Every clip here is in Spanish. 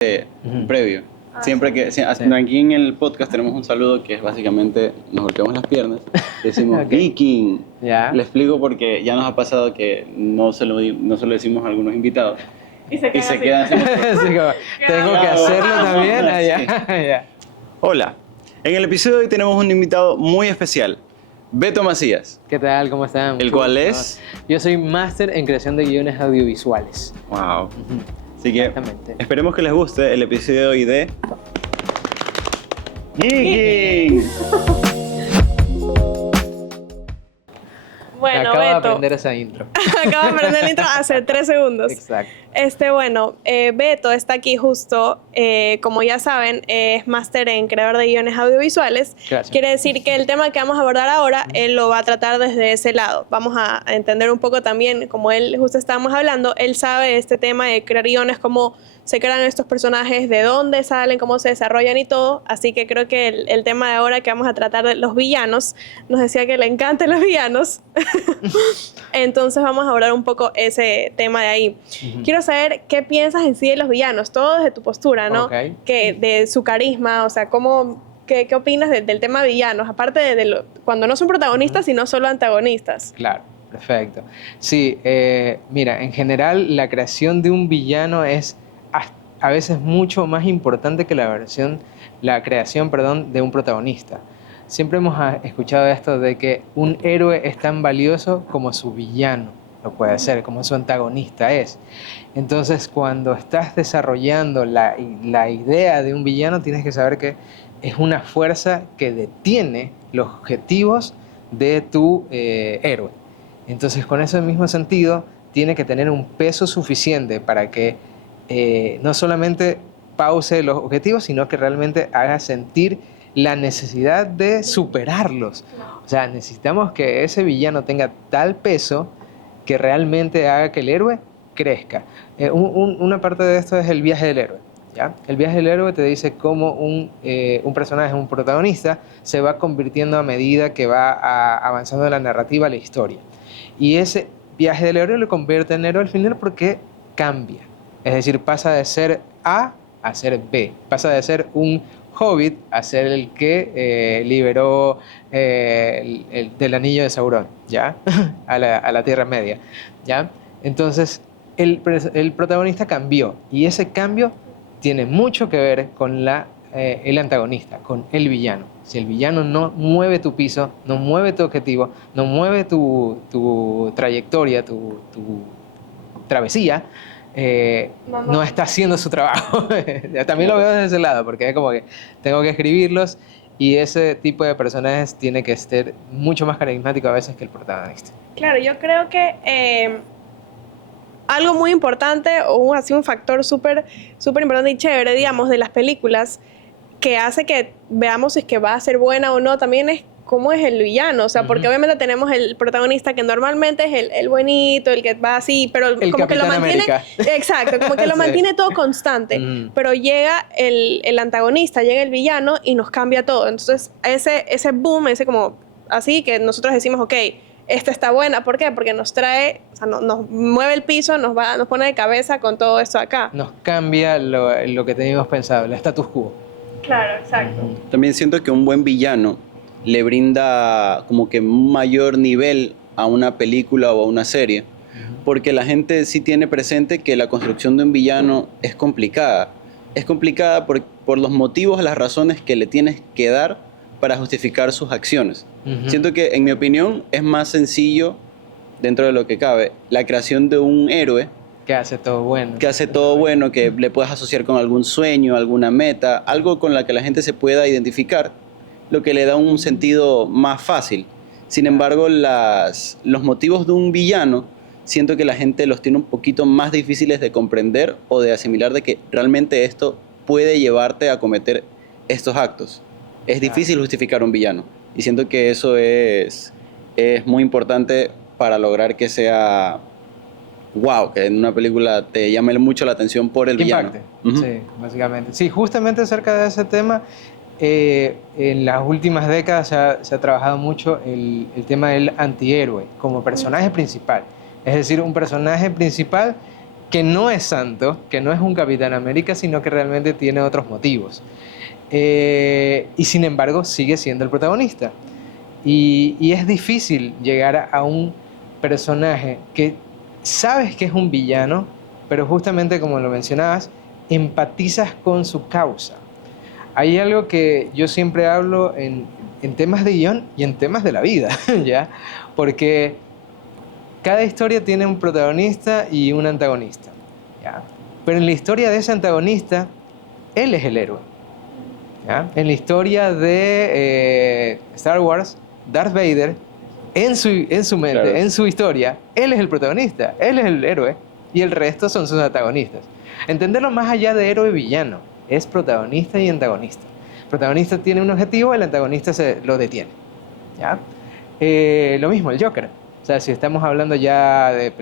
previo. Siempre que aquí en el podcast tenemos un saludo que es básicamente nos golpeamos las piernas, decimos Viking. Ya. Le explico porque ya nos ha pasado que no se lo decimos a algunos invitados Y se quedan así. Sí, como, tengo que hacerlo también. Sí. Ya. Hola, en el episodio de hoy tenemos un invitado muy especial, Beto Macías. ¿Qué tal? ¿Cómo están? ¿El cual es? Yo soy máster en creación de guiones audiovisuales. Wow. Así que Exactamente. esperemos que les guste el episodio de hoy de Geeking. Bueno, Acabo de Beto, aprender esa intro. acabo de aprender el intro hace 3 segundos. Exacto. Beto está aquí justo, como ya saben, es máster en creador de guiones audiovisuales. Gracias. Quiere decir que el tema que vamos a abordar ahora, él lo va a tratar desde ese lado. Vamos a entender un poco también, como él justo estábamos hablando, él sabe este tema de crear guiones, cómo se crean estos personajes, de dónde salen, cómo se desarrollan y todo. Así que creo que el tema de ahora que vamos a tratar de los villanos, nos decía que le encantan los villanos. Entonces vamos a abordar un poco ese tema de ahí. Quiero saber qué piensas en sí de los villanos, todo desde tu postura, ¿no? Okay. Que de su carisma, o sea, ¿qué opinas del tema de villanos? Aparte cuando no son protagonistas, sino solo antagonistas. Claro, perfecto. Sí, mira, en general la creación de un villano es a veces mucho más importante que la creación de un protagonista. Siempre hemos escuchado esto de que un héroe es tan valioso como su villano lo puede ser, como su antagonista es. Entonces, cuando estás desarrollando la idea de un villano, tienes que saber que es una fuerza que detiene los objetivos de tu héroe. Entonces, con ese mismo sentido, tiene que tener un peso suficiente para que no solamente pause los objetivos, sino que realmente haga sentir la necesidad de superarlos. O sea, necesitamos que ese villano tenga tal peso que realmente haga que el héroe crezca. Una parte de esto es el viaje del héroe, ¿ya? El viaje del héroe te dice cómo un personaje, un protagonista, se va convirtiendo a medida que va avanzando en la narrativa, la historia. Y ese viaje del héroe lo convierte en héroe al final porque cambia. Es decir, pasa de ser A a ser B. Pasa de ser un hobbit a ser el que liberó del anillo de Sauron, ¿ya? a la Tierra Media, ¿ya? Entonces, el protagonista cambió y ese cambio tiene mucho que ver con el antagonista, con el villano. Si el villano no mueve tu piso, no mueve tu objetivo, no mueve tu trayectoria, tu travesía, no está haciendo su trabajo. También lo veo desde ese lado, porque es como que tengo que escribirlos y ese tipo de personajes tiene que ser mucho más carismático a veces que el protagonista. Claro, yo creo que algo muy importante, o así un factor súper importante y chévere, digamos, de las películas, que hace que veamos si es que va a ser buena o no, también es cómo es el villano, o sea, porque obviamente tenemos el protagonista que normalmente es el buenito, el que va así, pero el como que lo Capitán mantiene, América. exacto, como que lo Sí. mantiene todo constante, pero llega el antagonista, llega el villano y nos cambia todo. Entonces, ese boom, ese como así que nosotros decimos, ok, esta está buena, ¿por qué? Porque nos trae, o sea, nos mueve el piso, nos pone de cabeza con todo esto acá. Nos cambia lo que teníamos pensado, el status quo. Claro, exacto. También siento que un buen villano le brinda como que un mayor nivel a una película o a una serie, porque la gente sí tiene presente que la construcción de un villano es complicada. Es complicada por los motivos, las razones que le tienes que dar para justificar sus acciones. Siento que, en mi opinión, es más sencillo, dentro de lo que cabe, la creación de un héroe Que hace todo bueno. que hace todo bueno, que le puedas asociar con algún sueño, alguna meta, algo con la que la gente se pueda identificar, lo que le da un sentido más fácil. Sin embargo, los motivos de un villano, siento que la gente los tiene un poquito más difíciles de comprender o de asimilar, de que realmente esto puede llevarte a cometer estos actos. Es difícil justificar un villano, y siento que eso es muy importante para lograr que sea wow, que en una película te llame mucho la atención por el villano. Sí, básicamente. Sí, justamente acerca de ese tema, en las últimas décadas se ha trabajado mucho el tema del antihéroe como personaje principal. Es decir, un personaje principal que no es santo, que no es un Capitán América, sino que realmente tiene otros motivos. Y sin embargo sigue siendo el protagonista. Y es difícil llegar a un personaje que sabes que es un villano, pero justamente como lo mencionabas, empatizas con su causa. Hay algo que yo siempre hablo en temas de guión y en temas de la vida, ¿ya? Porque cada historia tiene un protagonista y un antagonista, ¿ya? Pero en la historia de ese antagonista, él es el héroe, ¿ya? En la historia de Star Wars, Darth Vader, en su mente, Claro. en su historia, él es el protagonista, él es el héroe y el resto son sus antagonistas. Entenderlo más allá de héroe y villano, es protagonista y antagonista. El protagonista tiene un objetivo, el antagonista lo detiene, ¿ya? Lo mismo, el Joker. O sea, si estamos hablando ya de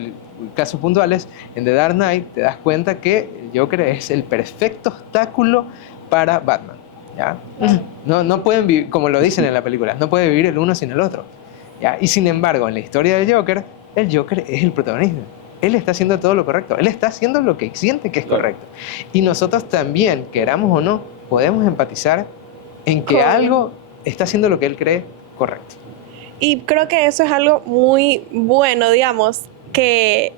casos puntuales, en The Dark Knight te das cuenta que el Joker es el perfecto obstáculo para Batman, ¿ya? No pueden vivir, como lo dicen en la película, no puede vivir el uno sin el otro, ¿ya? Y sin embargo, en la historia del Joker, el Joker es el protagonista. Él está haciendo todo lo correcto, él está haciendo lo que siente que es correcto. Y nosotros también, queramos o no, podemos empatizar en que algo está haciendo lo que él cree correcto. Y creo que eso es algo muy bueno, digamos, que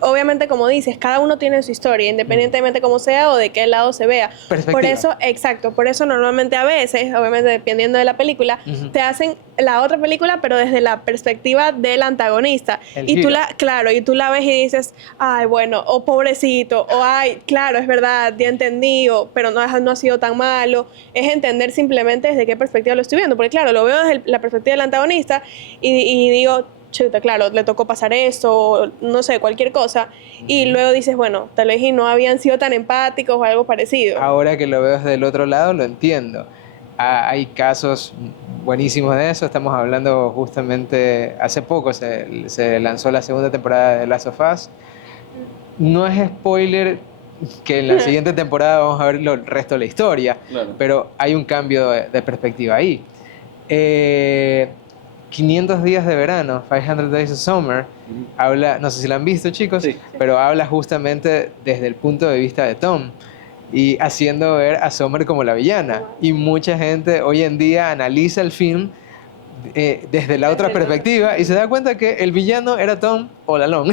obviamente, como dices, cada uno tiene su historia, independientemente cómo sea o de qué lado se vea. Perspectiva. Por eso, exacto, por eso normalmente a veces, obviamente dependiendo de la película, te hacen la otra película, pero desde la perspectiva del antagonista. Y tú claro, y tú la ves y dices, ay, bueno, o pobrecito, o ay, claro, es verdad, ya entendí, pero no ha sido tan malo. Es entender simplemente desde qué perspectiva lo estoy viendo, porque claro, lo veo desde la perspectiva del antagonista y digo, chuta, claro, le tocó pasar esto, no sé, cualquier cosa, y luego dices, bueno, tal vez y no habían sido tan empáticos o algo parecido. Ahora que lo veo desde el otro lado, lo entiendo. Hay casos buenísimos de eso. Estamos hablando justamente, hace poco se lanzó la segunda temporada de Last of Us. No es spoiler que en la siguiente temporada vamos a ver el resto de la historia, Claro. pero hay un cambio de perspectiva ahí. 500 días de verano, 500 Days of Summer, habla, no sé si la han visto, chicos, Sí. pero habla justamente desde el punto de vista de Tom y haciendo ver a Summer como la villana. Y mucha gente hoy en día analiza el film desde la otra perspectiva y se da cuenta que el villano era Tom all along.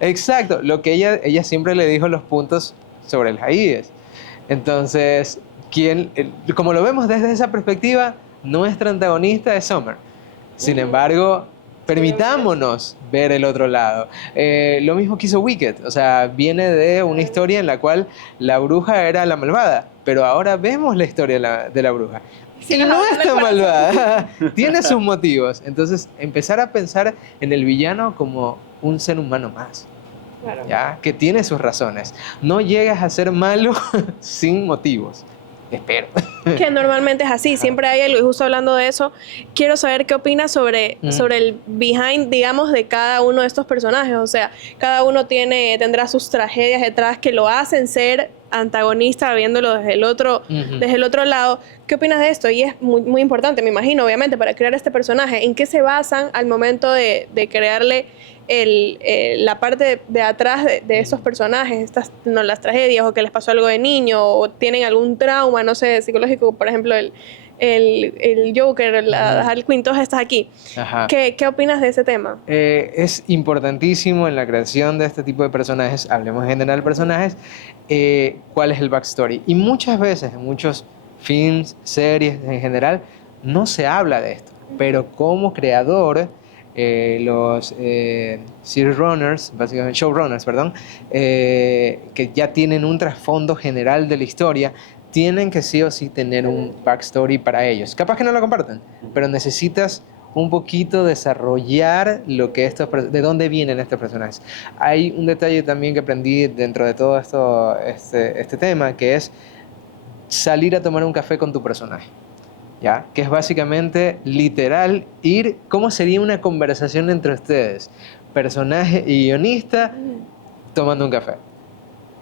Exacto, lo que ella siempre le dijo los puntos sobre las IES. Entonces, como lo vemos desde esa perspectiva, nuestra antagonista es Summer. Sin embargo, permitámonos ver el otro lado. Lo mismo que hizo Wicked, o sea, viene de una historia en la cual la bruja era la malvada, pero ahora vemos la historia de la bruja. Sí, Y no es tan malvada, tiene sus motivos. Entonces, empezar a pensar en el villano como un ser humano más, Claro. ¿ya? Que tiene sus razones. No llegas a ser malo sin motivos. Espero. Que normalmente es así, siempre hay algo, y justo hablando de eso, quiero saber qué opinas sobre el behind, digamos, de cada uno de estos personajes. O sea, cada uno tendrá sus tragedias detrás que lo hacen ser antagonista, viéndolo desde el otro lado. ¿Qué opinas de esto? Y es muy, muy importante, me imagino, obviamente, para crear este personaje. ¿En qué se basan al momento de crearle la parte de atrás de esos personajes, las tragedias, o que les pasó algo de niño, o tienen algún trauma, no sé, psicológico, por ejemplo, el Joker, la Harley Quinn, todas estas aquí? Ajá. ¿Qué opinas de ese tema? Es importantísimo en la creación de este tipo de personajes, hablemos en general de personajes, cuál es el backstory. Y muchas veces, en muchos films, series en general, no se habla de esto, pero como creador, los showrunners, perdón, que ya tienen un trasfondo general de la historia, tienen que sí o sí tener un backstory para ellos. Capaz que no lo comparten, pero necesitas un poquito desarrollar de dónde vienen estos personajes. Hay un detalle también que aprendí dentro de todo este tema, que es salir a tomar un café con tu personaje. ¿Ya? Que es básicamente literal ¿cómo sería una conversación entre ustedes? Personaje y guionista tomando un café.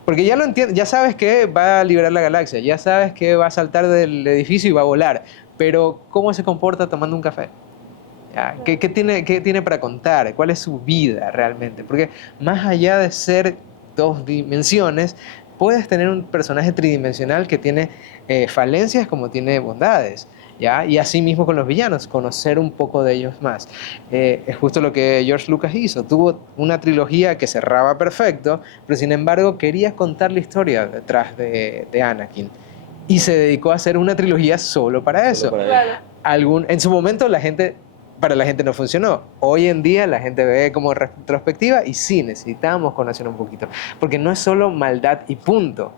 Porque ya lo entiendes, ya sabes que va a liberar la galaxia, ya sabes que va a saltar del edificio y va a volar, pero ¿cómo se comporta tomando un café? ¿Ya? Qué tiene para contar? ¿Cuál es su vida realmente? Porque más allá de ser dos dimensiones, puedes tener un personaje tridimensional que tiene falencias como tiene bondades. ¿Ya? Y así mismo con los villanos, conocer un poco de ellos más. Es justo lo que George Lucas hizo. Tuvo una trilogía que cerraba perfecto, pero sin embargo quería contar la historia detrás de Anakin. Y se dedicó a hacer una trilogía solo para eso. Solo para Claro. En su momento para la gente no funcionó. Hoy en día la gente ve como retrospectiva y sí, necesitamos conocer un poquito. Porque no es solo maldad y punto.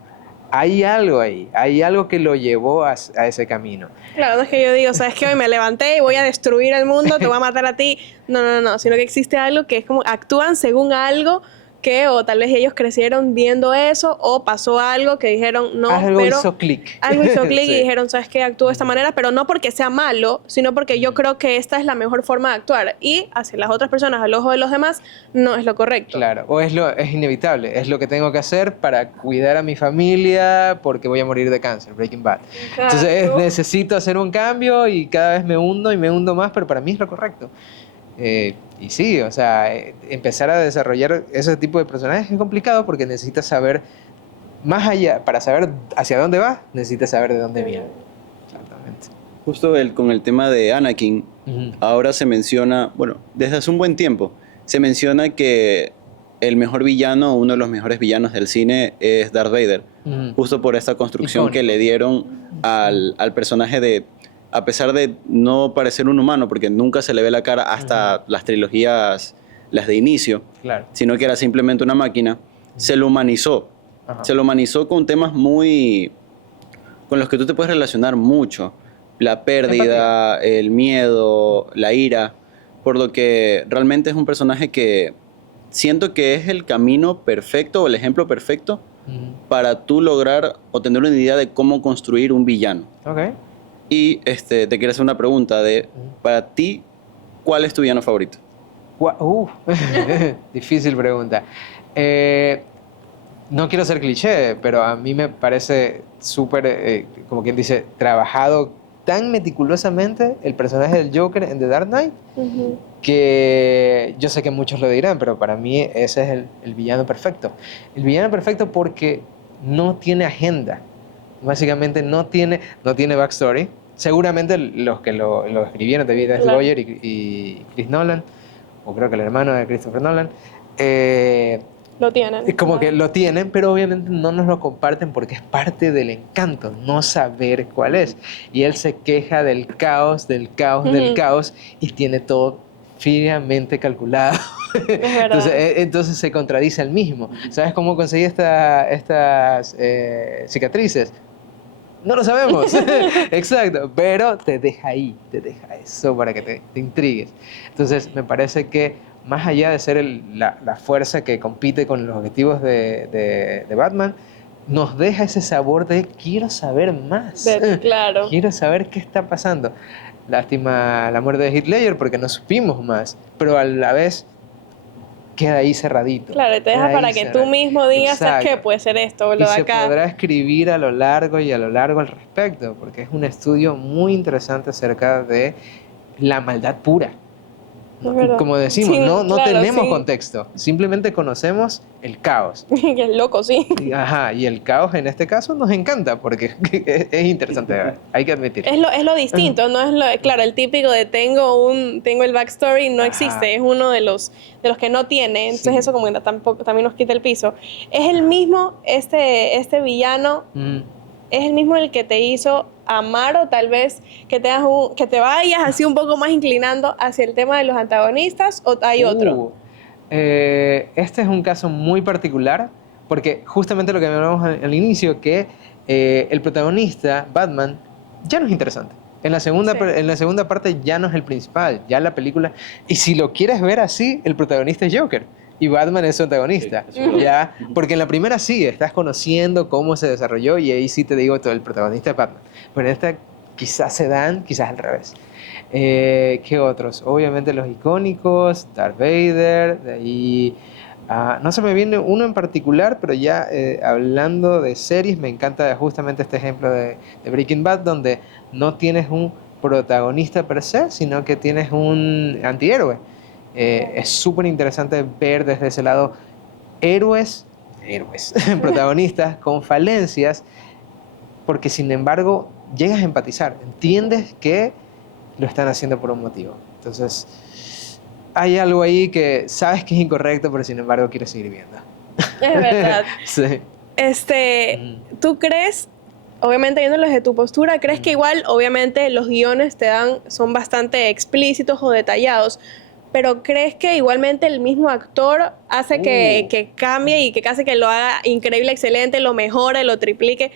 Hay algo ahí, hay algo que lo llevó a ese camino. Claro, no es que yo digo, sabes que hoy me levanté y voy a destruir el mundo, te voy a matar a ti. No, no, no, sino que existe algo que es como actúan según algo que o tal vez ellos crecieron viendo eso o pasó algo que dijeron no, Algo pero hizo clic. algo hizo clic Sí. y dijeron, sabes que actúo de esta manera, pero no porque sea malo, sino porque yo creo que esta es la mejor forma de actuar y hacia las otras personas, al ojo de los demás, no es lo correcto. Claro, o es inevitable, es lo que tengo que hacer para cuidar a mi familia porque voy a morir de cáncer, Breaking Bad. Entonces Exacto. necesito hacer un cambio y cada vez me hundo y me hundo más, pero para mí es lo correcto. Y sí, o sea, empezar a desarrollar ese tipo de personajes es complicado porque necesitas saber más allá, para saber hacia dónde vas, necesitas saber de dónde viene. Exactamente. Justo con el tema de Anakin, Ujú. ahora se menciona, bueno, desde hace un buen tiempo, se menciona que el mejor villano, uno de los mejores villanos del cine es Darth Vader, Ujú. justo por esta construcción que Icónico. le dieron al personaje de, a pesar de no parecer un humano, porque nunca se le ve la cara hasta las trilogías, las de inicio, Claro. sino que era simplemente una máquina, se lo humanizó. Ajá. Se lo humanizó con temas con los que tú te puedes relacionar mucho. La pérdida, el miedo, la ira, por lo que realmente es un personaje que siento que es el camino perfecto o el ejemplo perfecto Ujú. para tú lograr o tener una idea de cómo construir un villano. Ok. Y te quiero hacer una pregunta de, para ti, ¿cuál es tu villano favorito? Difícil pregunta. No quiero ser cliché, pero a mí me parece súper, como quien dice, trabajado tan meticulosamente el personaje del Joker en The Dark Knight Ujú. que yo sé que muchos lo dirán, pero para mí ese es el villano perfecto. El villano perfecto porque no tiene agenda. Básicamente no tiene backstory. Seguramente los que lo escribieron, David S. Claro. Goyer y Chris Nolan, o creo que el hermano de Christopher Nolan, Lo tienen. como que lo tienen, pero obviamente no nos lo comparten porque es parte del encanto, no saber cuál es. Y él se queja del caos, del caos, del Ujú. caos, y tiene todo fríamente calculado. Es verdad. Entonces se contradice él mismo. ¿Sabes cómo conseguí estas cicatrices? No lo sabemos. Exacto, pero te deja ahí, te deja eso para que te intrigues. Entonces me parece que más allá de ser la fuerza que compite con los objetivos de Batman, nos deja ese sabor de quiero saber más. Claro. Quiero saber qué está pasando. Lástima la muerte de Heath Ledger porque no supimos más, pero a la vez queda ahí cerradito. Claro, y te deja Queda ahí para que tú cerradito. mismo digas, ¿sabes qué? Exacto. Puede ser esto o Y lo de se acá. podrá escribir a lo largo y a lo largo al respecto, porque es un estudio muy interesante acerca de la maldad pura. Es verdad. Como decimos, Sí, no claro, tenemos sí. contexto, simplemente conocemos el caos. Que es loco, sí. Ajá, y el caos en este caso nos encanta porque es interesante de ver, hay que admitir. Es lo distinto, no es lo, claro, el típico de tengo el backstory no Ajá. existe, es uno de los que no tiene, entonces Sí. eso como que también nos quita el piso. Es el mismo, este villano, Mm. es el mismo el que te hizo amar o tal vez que te vayas así un poco más inclinando hacia el tema de los antagonistas o hay otro. Este es un caso muy particular porque justamente lo que hablamos al inicio, que el protagonista, Batman, ya no es interesante. En la Sí. segunda parte ya no es el principal, ya la película... Y si lo quieres ver así, el protagonista es Joker y Batman es su antagonista. Sí, eso es ¿Ya? Porque en la primera sí, estás conociendo cómo se desarrolló y ahí sí te digo todo, el protagonista es Batman. Pero en esta quizás se dan, quizás al revés. ¿Qué otros? Obviamente los icónicos, Darth Vader, de ahí... no se me viene uno en particular, pero ya hablando de series, me encanta justamente este ejemplo de Breaking Bad, donde no tienes un protagonista per se, sino que tienes un antihéroe. Es súper interesante ver desde ese lado héroes, protagonistas con falencias, porque sin embargo llegas a empatizar, entiendes que lo están haciendo por un motivo. Entonces, hay algo ahí que sabes que es incorrecto, pero sin embargo quieres seguir viendo. Es verdad. Sí. ¿Tú crees, obviamente viéndolo desde tu postura, crees que igual, obviamente, los guiones son bastante explícitos o detallados, pero crees que igualmente el mismo actor hace que cambie y que casi que lo haga increíble, excelente, lo mejore, lo triplique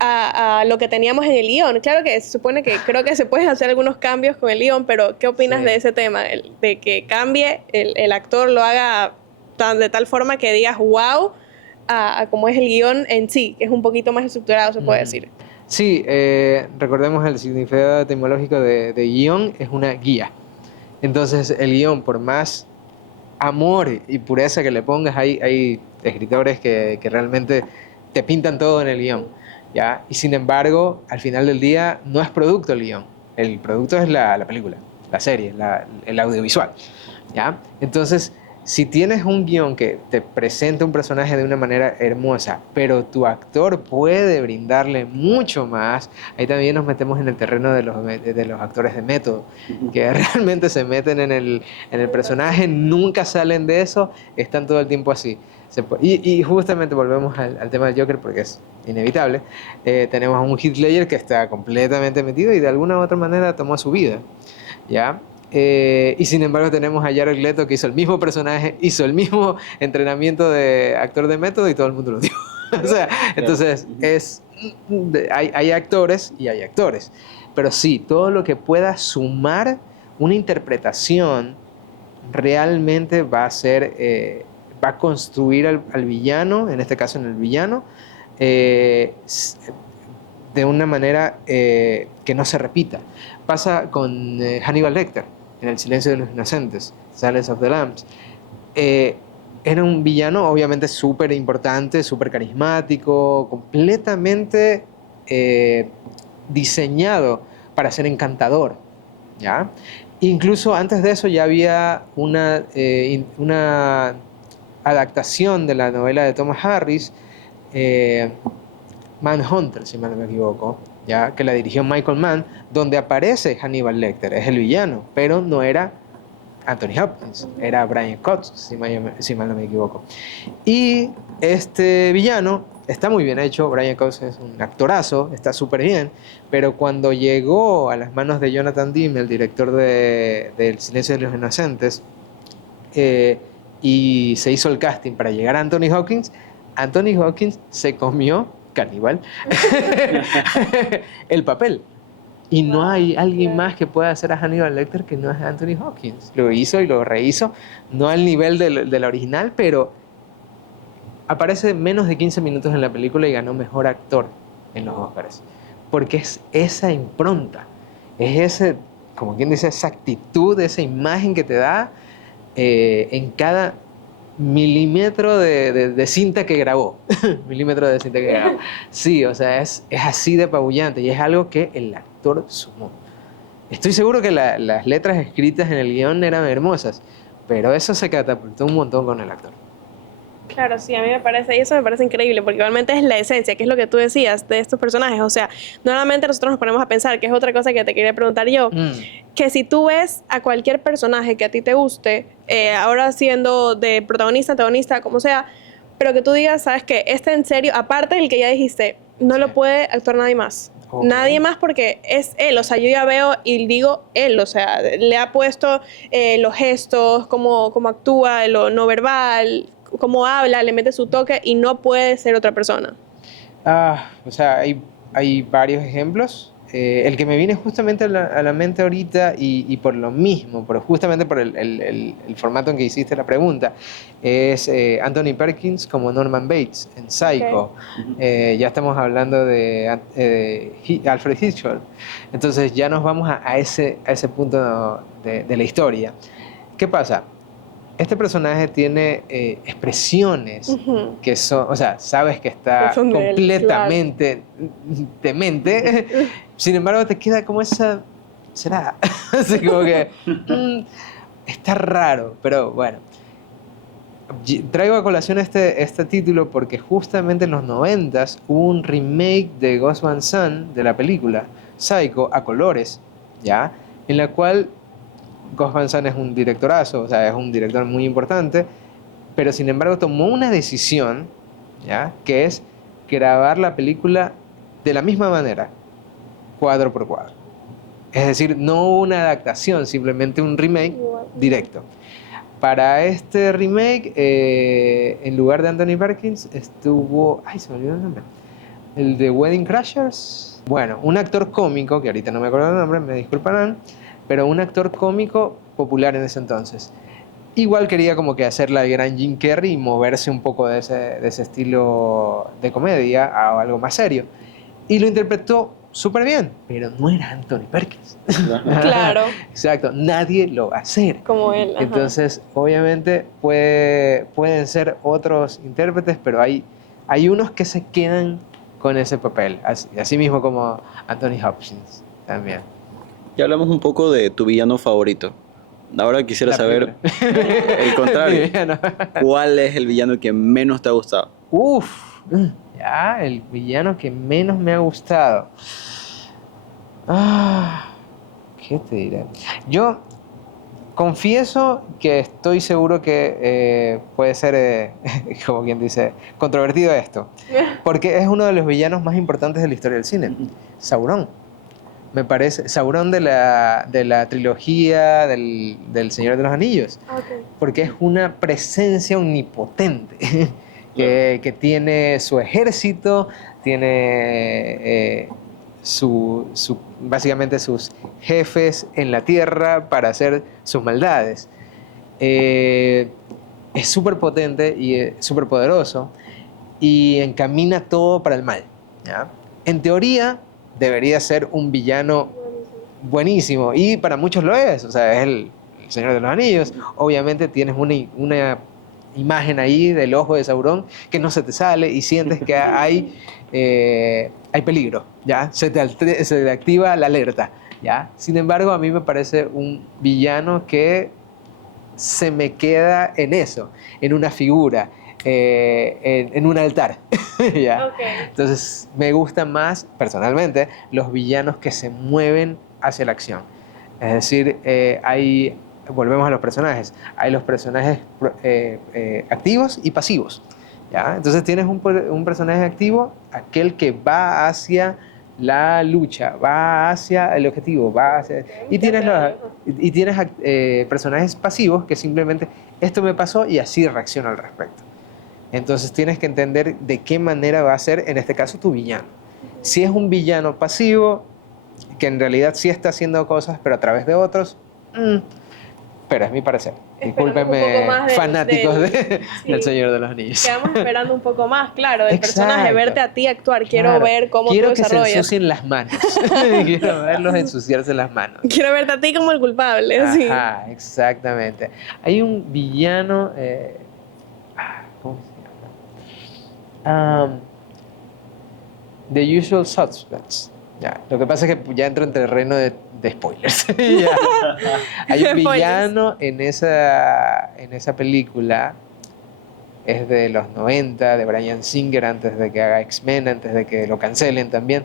a lo que teníamos en el guión? Claro que se supone que creo que se pueden hacer algunos cambios con el guión, pero ¿qué opinas de ese tema? De que cambie, el actor lo haga de tal forma que digas wow a cómo es el guión en sí, que es un poquito más estructurado, se puede decir. Sí, recordemos el significado etimológico de guión es una guía. Entonces el guión, por más amor y pureza que le pongas, hay escritores que realmente te pintan todo en el guión, ¿ya? Y sin embargo, al final del día no es producto el guión, el producto es la película, la serie, el audiovisual, ¿ya? Entonces, si tienes un guión que te presenta un personaje de una manera hermosa, pero tu actor puede brindarle mucho más, ahí también nos metemos en el terreno de los actores de método, que realmente se meten en el personaje, nunca salen de eso, están todo el tiempo así. Y justamente volvemos al tema del Joker porque es inevitable. Tenemos a un Heath Ledger que está completamente metido y de alguna u otra manera tomó su vida, ¿ya? Y sin embargo tenemos a Jared Leto que hizo el mismo personaje, hizo el mismo entrenamiento de actor de método y todo el mundo lo dio. O sea, entonces hay actores y hay actores, pero sí, todo lo que pueda sumar una interpretación realmente va a construir al villano, en este caso en el villano, de una manera que no se repita. Pasa con Hannibal Lecter en El silencio de los inocentes, Silence of the Lambs. Era un villano obviamente súper importante, súper carismático, completamente diseñado para ser encantador, ¿ya? Incluso antes de eso ya había una adaptación de la novela de Thomas Harris, Manhunter, si mal no me equivoco, ya que la dirigió Michael Mann, donde aparece Hannibal Lecter, es el villano, pero no era Anthony Hopkins, era Brian Cox, si mal no me equivoco. Y este villano está muy bien hecho, Brian Cox es un actorazo, está súper bien, pero cuando llegó a las manos de Jonathan Demme, el director de El silencio de los inocentes, y se hizo el casting para llegar a Anthony Hopkins se comió Caníbal el papel. Y no hay alguien más que pueda hacer a Hannibal Lecter que no es Anthony Hopkins. Lo hizo y lo rehizo, no al nivel de la original, pero aparece menos de 15 minutos en la película y ganó mejor actor en los Oscars. Porque es esa impronta, es ese, como quien dice, esa actitud, esa imagen que te da en cada milímetro de cinta que grabó. Milímetro de cinta que grabó. Sí, o sea, es así de apabullante y es algo que el actor sumó. Estoy seguro que las letras escritas en el guión eran hermosas, pero eso se catapultó un montón con el actor. Claro, sí, a mí me parece, y eso me parece increíble, porque igualmente es la esencia, que es lo que tú decías de estos personajes. O sea, normalmente nosotros nos ponemos a pensar, que es otra cosa que te quería preguntar yo, que si tú ves a cualquier personaje que a ti te guste, ahora siendo de protagonista, antagonista, como sea, pero que tú digas, ¿sabes qué? Este en serio, aparte del que ya dijiste, no lo puede actuar nadie más. Okay. Nadie más porque es él, o sea, yo ya veo y digo él, o sea, le ha puesto los gestos, cómo actúa, lo no verbal, cómo habla, le mete su toque y no puede ser otra persona. O sea, hay varios ejemplos. El que me viene justamente a la mente ahorita y por lo mismo, justamente por el formato en que hiciste la pregunta, es Anthony Perkins como Norman Bates en Psycho. Okay. Ya estamos hablando de Alfred Hitchcock. Entonces ya nos vamos a ese punto de la historia. ¿Qué pasa? Este personaje tiene expresiones que son, o sea, sabes que está completamente demente, sin embargo te queda como esa ¿será? Así como que está raro, pero bueno. Traigo a colación este título porque justamente en los 90s hubo un remake de Gus Van Sant, de la película Psycho, a colores, ¿ya? En la cual Gus Van Sant es un directorazo, o sea, es un director muy importante, pero sin embargo tomó una decisión, ¿ya? Que es grabar la película de la misma manera, cuadro por cuadro. Es decir, no una adaptación, simplemente un remake directo. Para este remake, en lugar de Anthony Perkins, estuvo... Ay, se me olvidó el nombre. El de Wedding Crashers. Bueno, un actor cómico, que ahorita no me acuerdo el nombre, me disculparán, pero un actor cómico popular en ese entonces. Igual quería como que hacer la gran Jim Carrey y moverse un poco de ese estilo de comedia a algo más serio. Y lo interpretó súper bien, pero no era Anthony Perkins. Claro. Exacto, nadie lo va a hacer. Como él. Ajá. Entonces, obviamente, pueden ser otros intérpretes, pero hay unos que se quedan con ese papel, así mismo como Anthony Hopkins también. Ya hablamos un poco de tu villano favorito. Ahora quisiera saber el contrario. ¿Cuál es el villano que menos te ha gustado? Ya, el villano que menos me ha gustado. ¿Qué te diré? Yo confieso que estoy seguro que puede ser, como quien dice, controvertido esto. Porque es uno de los villanos más importantes de la historia del cine. Sauron. Me parece, Sauron de la trilogía del Señor de los Anillos. Okay. Porque es una presencia omnipotente. Que tiene su ejército, tiene básicamente sus jefes en la tierra para hacer sus maldades. Es súper potente y súper poderoso y encamina todo para el mal, ¿ya? En teoría debería ser un villano buenísimo y para muchos lo es, o sea, es el Señor de los Anillos. Obviamente tienes una imagen ahí del ojo de Sauron que no se te sale y sientes que hay peligro, ¿ya? Se te activa la alerta, ¿ya? Sin embargo, a mí me parece un villano que se me queda en eso, en una figura, en un altar, ¿ya? Okay. Entonces, me gustan más, personalmente, los villanos que se mueven hacia la acción. Es decir, volvemos a los personajes. Hay los personajes activos y pasivos, ¿ya? Entonces tienes un personaje activo, aquel que va hacia la lucha, va hacia el objetivo, y tienes personajes pasivos que simplemente esto me pasó y así reacciona al respecto. Entonces tienes que entender de qué manera va a ser, en este caso, tu villano. Si es un villano pasivo, que en realidad sí está haciendo cosas, pero a través de otros... Pero es mi parecer. Discúlpenme, fanáticos del Señor de los Anillos. Quedamos esperando un poco más, claro, del personaje, verte a ti actuar. Quiero ver cómo tú desarrollas. Quiero que se ensucien las manos. Quiero verlos ensuciarse las manos. Quiero verte a ti como el culpable. Ajá, sí. Exactamente. Hay un villano... ¿cómo se llama? The Usual Suspects. Ya. Lo que pasa es que ya entro en terreno de spoilers. Hay un villano en esa película, es de los 90, de Bryan Singer, antes de que haga X-Men, antes de que lo cancelen también.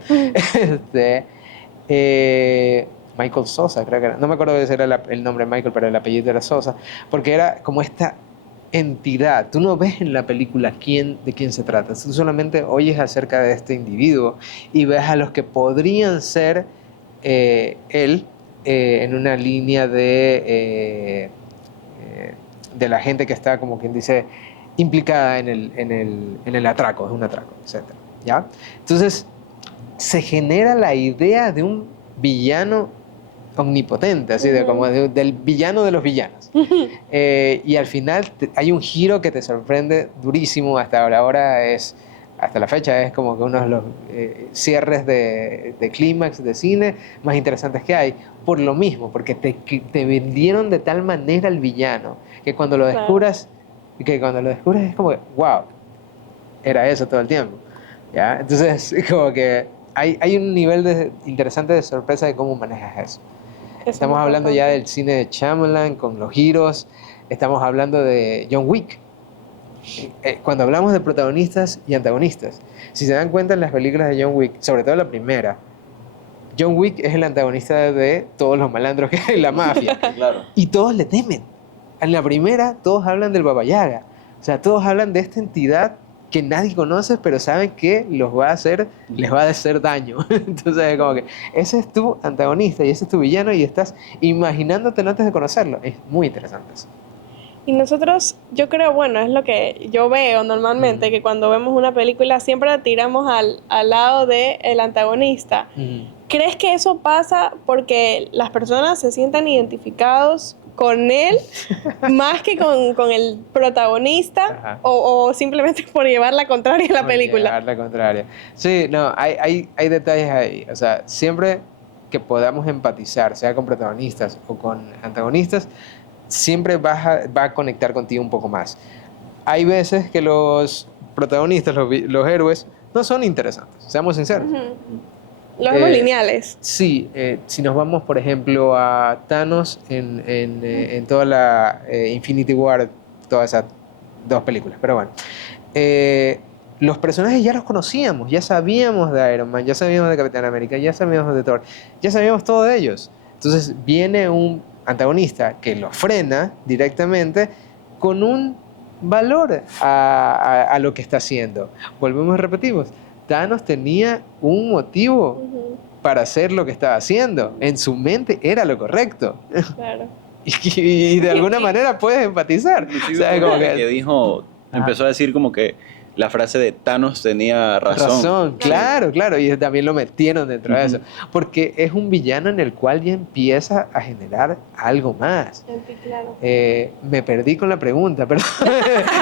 Michael Sosa, creo que era. No me acuerdo si era el nombre de Michael, pero el apellido era Sosa. Porque era como esta entidad. Tú no ves en la película de quién se trata. Tú solamente oyes acerca de este individuo y ves a los que podrían ser él en una línea de la gente que está, como quien dice, implicada en el atraco, es un atraco, etc. ¿Ya? Entonces, se genera la idea de un villano omnipotente, así del villano de los villanos. Y al final hay un giro que te sorprende durísimo. Hasta la fecha es como que uno de los cierres de clímax de cine más interesantes que hay, por lo mismo, porque te vendieron de tal manera al villano que cuando lo descubras es como que, wow, era eso todo el tiempo, ¿ya? Entonces como que hay un nivel interesante de sorpresa de cómo manejas eso. Estamos muy hablando ya importante. del cine de Shyamalan con los giros. Estamos hablando de John Wick. Cuando hablamos de protagonistas y antagonistas, si se dan cuenta en las películas de John Wick, sobre todo la primera, John Wick es el antagonista de todos los malandros que hay en la mafia. Claro. Y todos le temen. En la primera, todos hablan del Baba Yaga. O sea, todos hablan de esta entidad que nadie conoce, pero saben que les va a hacer daño. Entonces, es como que ese es tu antagonista y ese es tu villano y estás imaginándotelo antes de conocerlo. Es muy interesante eso. Y nosotros, yo creo, bueno, es lo que yo veo normalmente, que cuando vemos una película siempre la tiramos al lado del antagonista. ¿Crees que eso pasa porque las personas se sientan identificados con él más que con el protagonista Ajá. o simplemente por llevar la contraria a la Por película? llevar la contraria. Sí, no, hay detalles ahí. O sea, siempre que podamos empatizar, sea con protagonistas o con antagonistas, siempre va a conectar contigo un poco más. Hay veces que los protagonistas, los héroes, no son interesantes, seamos sinceros. Ujú. Los vemos lineales. Sí, si nos vamos, por ejemplo, a Thanos en toda la Infinity War, todas esas dos películas, pero bueno. Los personajes ya los conocíamos, ya sabíamos de Iron Man, ya sabíamos de Capitán América, ya sabíamos de Thor, ya sabíamos todo de ellos. Entonces viene un antagonista que lo frena directamente con un valor a lo que está haciendo. Volvemos y repetimos. Thanos tenía un motivo Ujú, para hacer lo que estaba haciendo. En su mente era lo correcto. claro. Y de alguna manera puedes empatizar. O sea, como que dijo, empezó a decir como que la frase de Thanos tenía razón. Claro, claro. Y también lo metieron dentro de eso. Porque es un villano en el cual ya empieza a generar algo más. Claro. Me perdí con la pregunta, pero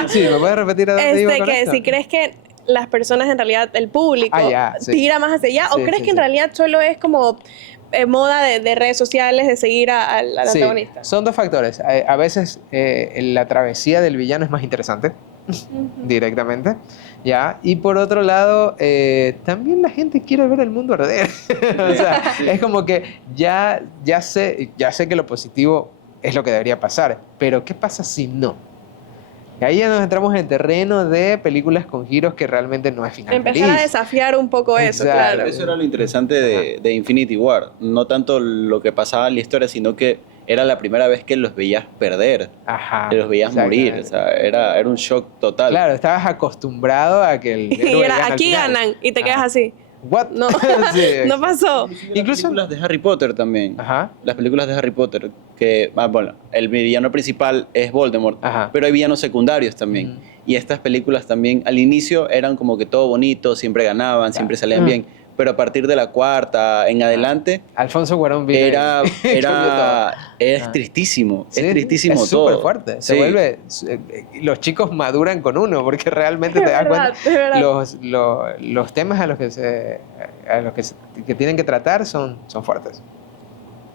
sí, ¿me puedes repetir a dónde iba con Que esto? si crees que las personas en realidad, el público, Sí. tira más hacia allá, Sí, o crees sí, que en sí. realidad solo es como moda de redes sociales de seguir al Sí, antagonista? son dos factores. A veces la travesía del villano es más interesante directamente, ¿ya? Y por otro lado, también la gente quiere ver el mundo arder. O sea, es como que ya sé que lo positivo es lo que debería pasar, pero ¿qué pasa si no? Y ahí ya nos entramos en terreno de películas con giros que realmente no es final Empezar a feliz. desafiar un poco eso, Exacto. claro. Eso era lo interesante de Infinity War. No tanto lo que pasaba en la historia, sino que era la primera vez que los veías perder, Ajá. que los veías morir. O sea, era un shock total. Claro, estabas acostumbrado a que el Y héroe era, gana al aquí final. ganan, y te quedas Ajá. así. What? No, Sí. no pasó. Incluso las películas de Harry Potter también. Ajá. Las películas de Harry Potter, que, bueno, el villano principal es Voldemort, Ajá. pero hay villanos secundarios también. Ujú. Y estas películas también, al inicio eran como que todo bonito, siempre ganaban, siempre salían bien, pero a partir de la cuarta en adelante Alfonso Cuarón viene es tristísimo, Sí, es tristísimo es todo. súper fuerte. Se Sí. vuelve. Los chicos maduran con uno, porque realmente Es te das verdad, cuenta. es verdad. Los temas a los que tienen que tratar son fuertes.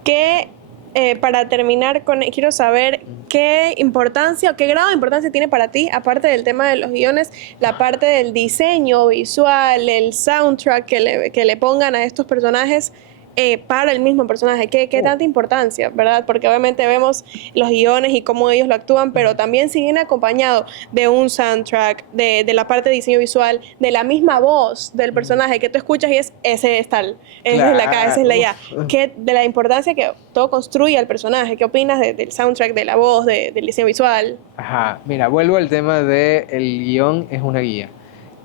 Que para terminar quiero saber qué importancia o qué grado de importancia tiene para ti, aparte del tema de los guiones, la parte del diseño visual, el soundtrack que le pongan a estos personajes para el mismo personaje. ¿Qué tanta importancia, verdad? Porque obviamente vemos los guiones y cómo ellos lo actúan, pero también si viene acompañado de un soundtrack, de la parte de diseño visual, de la misma voz del personaje que tú escuchas y ese es tal, esa es la acá, esa es la allá. De la importancia que todo construye al personaje. ¿Qué opinas del soundtrack, de la voz, del diseño visual? Ajá, mira, vuelvo al tema de el guión es una guía.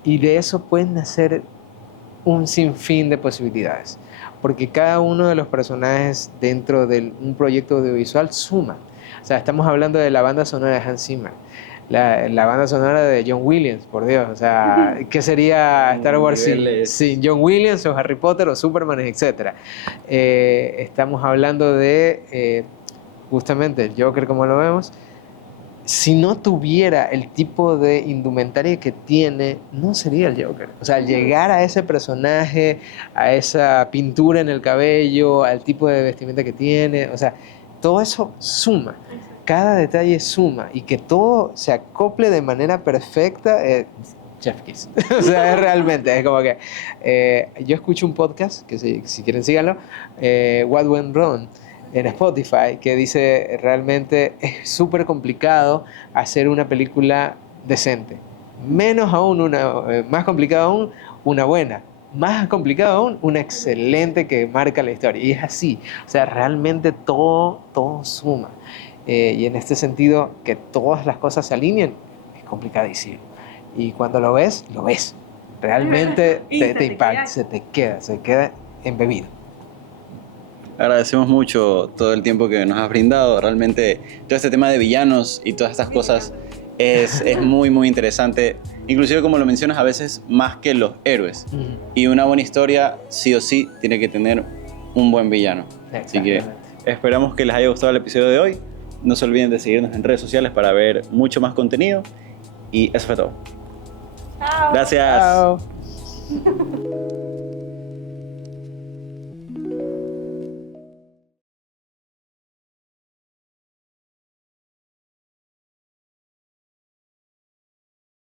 Y de eso pueden nacer un sinfín de posibilidades. Porque cada uno de los personajes dentro de un proyecto audiovisual suma. O sea, estamos hablando de la banda sonora de Hans Zimmer, la banda sonora de John Williams, por Dios. O sea, ¿qué sería Star Wars sin John Williams o Harry Potter o Superman, etcétera? Estamos hablando de justamente el Joker, como lo vemos. Si no tuviera el tipo de indumentaria que tiene, no sería el Joker. O sea, al llegar a ese personaje, a esa pintura en el cabello, al tipo de vestimenta que tiene, o sea, todo eso suma. Cada detalle suma. Y que todo se acople de manera perfecta, Chef Kiss. O sea, es como que yo escucho un podcast, que si quieren síganlo, What Went Wrong. en Spotify, que dice realmente es súper complicado hacer una película decente. Menos aún, más complicado aún, una buena. Más complicado aún, una excelente que marca la historia. Y es así. O sea, realmente todo suma. Y en este sentido, que todas las cosas se alineen, es complicadísimo. Y cuando lo ves, lo ves. Realmente te impacta, se queda embebido. Agradecemos mucho todo el tiempo que nos has brindado. Realmente todo este tema de villanos y todas estas cosas es muy, muy interesante. Inclusive, como lo mencionas, a veces más que los héroes. Y una buena historia, sí o sí, tiene que tener un buen villano. Así que esperamos que les haya gustado el episodio de hoy. No se olviden de seguirnos en redes sociales para ver mucho más contenido. Y eso fue todo. Chao. Gracias. Chao.